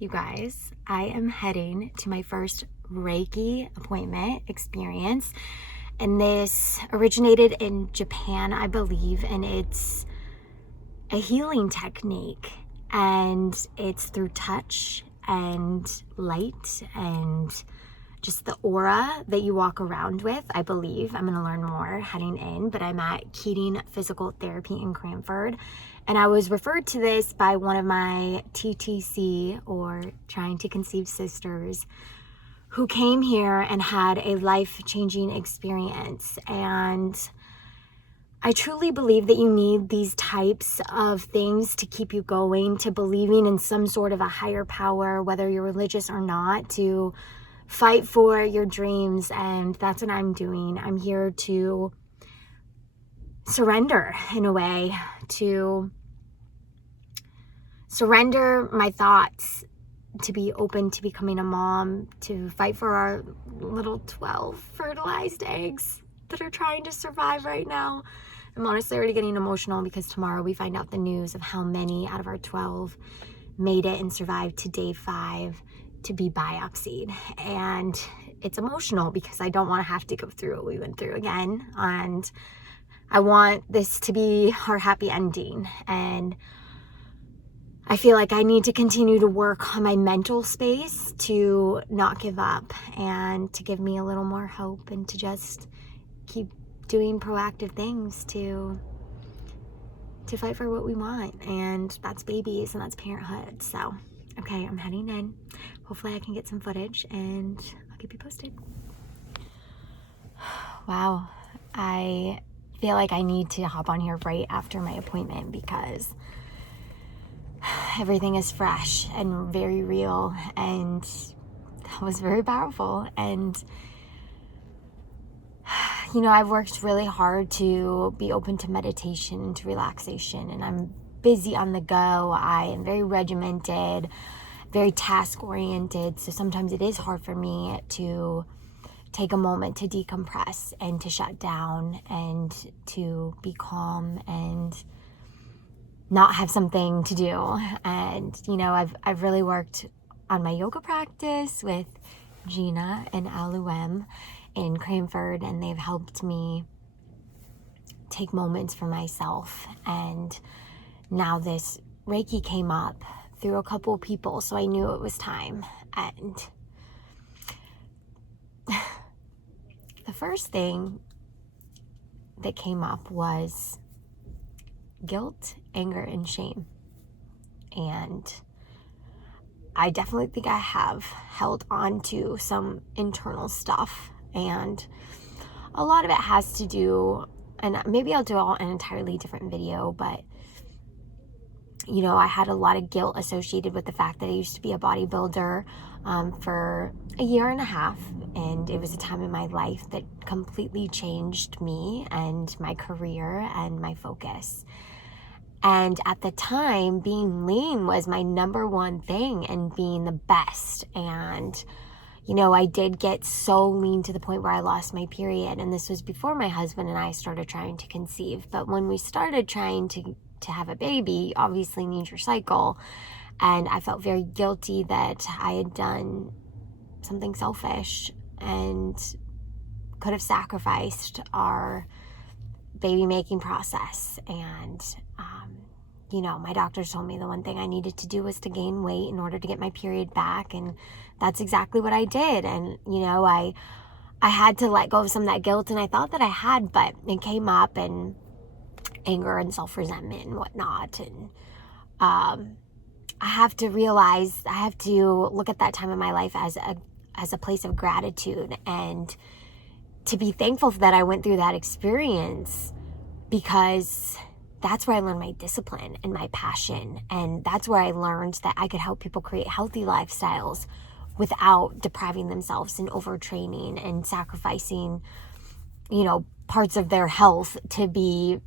You guys, I am heading to my first Reiki appointment experience, and this originated in Japan, I believe, and it's a healing technique, and it's through touch and light and just the aura that you walk around with, I believe. I'm going to learn more heading in, but I'm at Keating Physical Therapy in Cranford, and I was referred to this by one of my TTC, or Trying to Conceive sisters, who came here and had a life-changing experience. And I truly believe that you need these types of things to keep you going, to believing in some sort of a higher power, whether you're religious or not, to fight for your dreams. And that's what I'm doing. I'm here to surrender, in a way, to surrender my thoughts, to be open to becoming a mom, to fight for our little 12 fertilized eggs that are trying to survive right now. I'm honestly already getting emotional because tomorrow we find out the news of how many out of our 12 made it and survived to day 5 to be biopsied. And it's emotional because I don't want to have to go through what we went through again. And I want this to be our happy ending. And I feel like I need to continue to work on my mental space to not give up and to give me a little more hope and to just keep doing proactive things to fight for what we want. And that's babies and that's parenthood. So, okay, I'm heading in. Hopefully I can get some footage and I'll keep you posted. Wow. I feel like I need to hop on here right after my appointment because everything is fresh and very real, and that was very powerful. And you know, I've worked really hard to be open to meditation and to relaxation, and I'm busy on the go. I am very regimented, very task oriented, so sometimes it is hard for me to take a moment to decompress and to shut down and to be calm and not have something to do. And you know, I've really worked on my yoga practice with Gina and Aluem in Cranford, and they've helped me take moments for myself. And now this Reiki came up through a couple people, so I knew it was time. And the first thing that came up was guilt, anger, and shame. And I definitely think I have held on to some internal stuff, and a lot of it has to do, and maybe I'll do an entirely different video, but you know, I had a lot of guilt associated with the fact that I used to be a bodybuilder for a year and a half, and it was a time in my life that completely changed me and my career and my focus. And at the time, being lean was my number one thing, and being the best. And, you know, I did get so lean to the point where I lost my period. And this was before my husband and I started trying to conceive. But when we started trying to have a baby, you obviously need your cycle. And I felt very guilty that I had done something selfish and could have sacrificed our baby making process. And you know, my doctors told me the one thing I needed to do was to gain weight in order to get my period back, and that's exactly what I did. And you know, I had to let go of some of that guilt, and I thought that I had, but it came up, and anger and self-resentment and whatnot. And I have to realize, I have to look at that time in my life as a place of gratitude, and to be thankful that I went through that experience, because that's where I learned my discipline and my passion. And that's where I learned that I could help people create healthy lifestyles without depriving themselves and overtraining and sacrificing, you know, parts of their health to be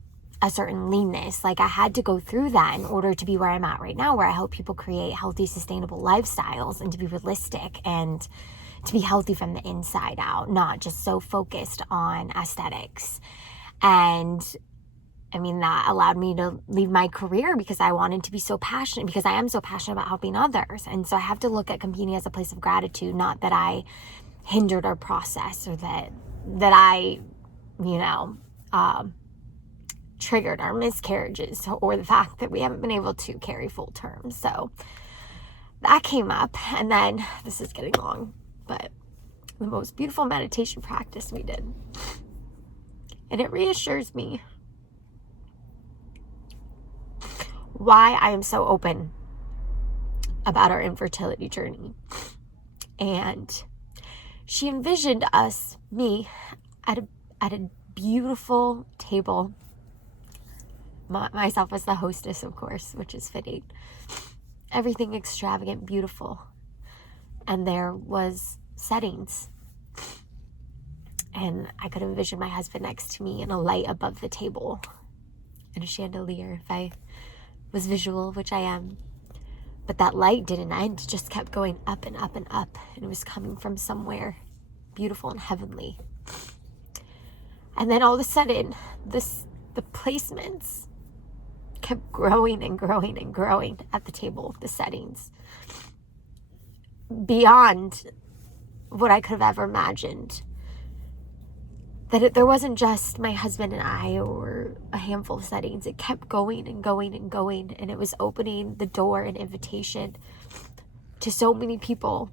a certain leanness. Like, I had to go through that in order to be where I'm at right now, where I help people create healthy, sustainable lifestyles and to be realistic and to be healthy from the inside out, not just so focused on aesthetics. And that allowed me to leave my career because I wanted to be so passionate, because I am so passionate about helping others. And so I have to look at competing as a place of gratitude, not that I hindered our process or that I, triggered our miscarriages or the fact that we haven't been able to carry full term. So that came up. And then, this is getting long, but the most beautiful meditation practice we did. And it reassures me why I am so open about our infertility journey. And she envisioned me at a beautiful table. Myself as the hostess, of course, which is fitting. Everything extravagant, beautiful. And there was settings. And I could envision my husband next to me and a light above the table. And a chandelier, if I was visual, which I am. But that light didn't end, it just kept going up and up and up. And it was coming from somewhere beautiful and heavenly. And then all of a sudden, the placements kept growing and growing and growing at the table, the settings, beyond what I could have ever imagined. That there wasn't just my husband and I or a handful of settings. It kept going and going and going, and it was opening the door and invitation to so many people.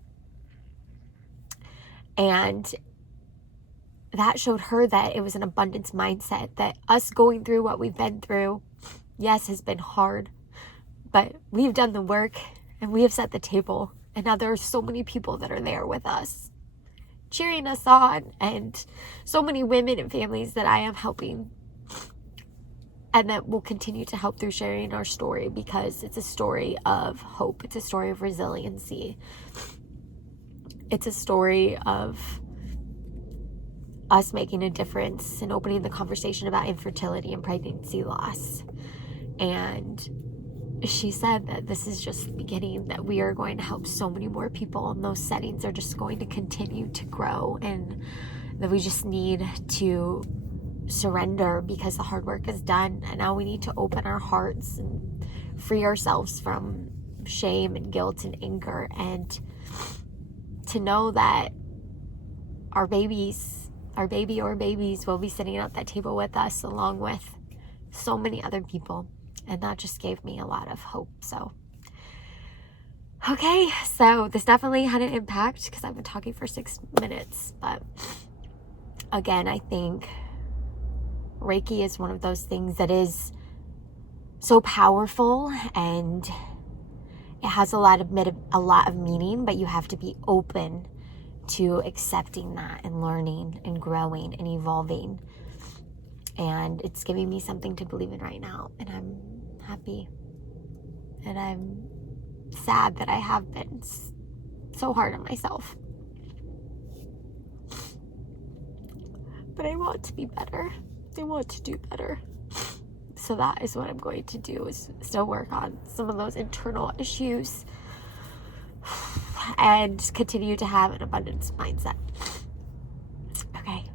And that showed her that it was an abundance mindset, that us going through what we've been through, yes, has been hard, but we've done the work and we have set the table. And now there are so many people that are there with us, cheering us on, and so many women and families that I am helping and that will continue to help through sharing our story, because it's a story of hope. It's a story of resiliency. It's a story of us making a difference and opening the conversation about infertility and pregnancy loss. And she said that this is just the beginning, that we are going to help so many more people, and those settings are just going to continue to grow, and that we just need to surrender because the hard work is done, and now we need to open our hearts and free ourselves from shame and guilt and anger, and to know that our baby or babies will be sitting at that table with us, along with so many other people. And that just gave me a lot of hope. So, okay, so this definitely had an impact because I've been talking for 6 minutes. But again, I think Reiki is one of those things that is so powerful, and it has a lot of meaning, but you have to be open to accepting that and learning and growing and evolving. And it's giving me something to believe in right now, and I'm happy. And I'm sad that I have been so hard on myself. But I want to be better. I want to do better. So that is what I'm going to do, is still work on some of those internal issues and continue to have an abundance mindset. Okay.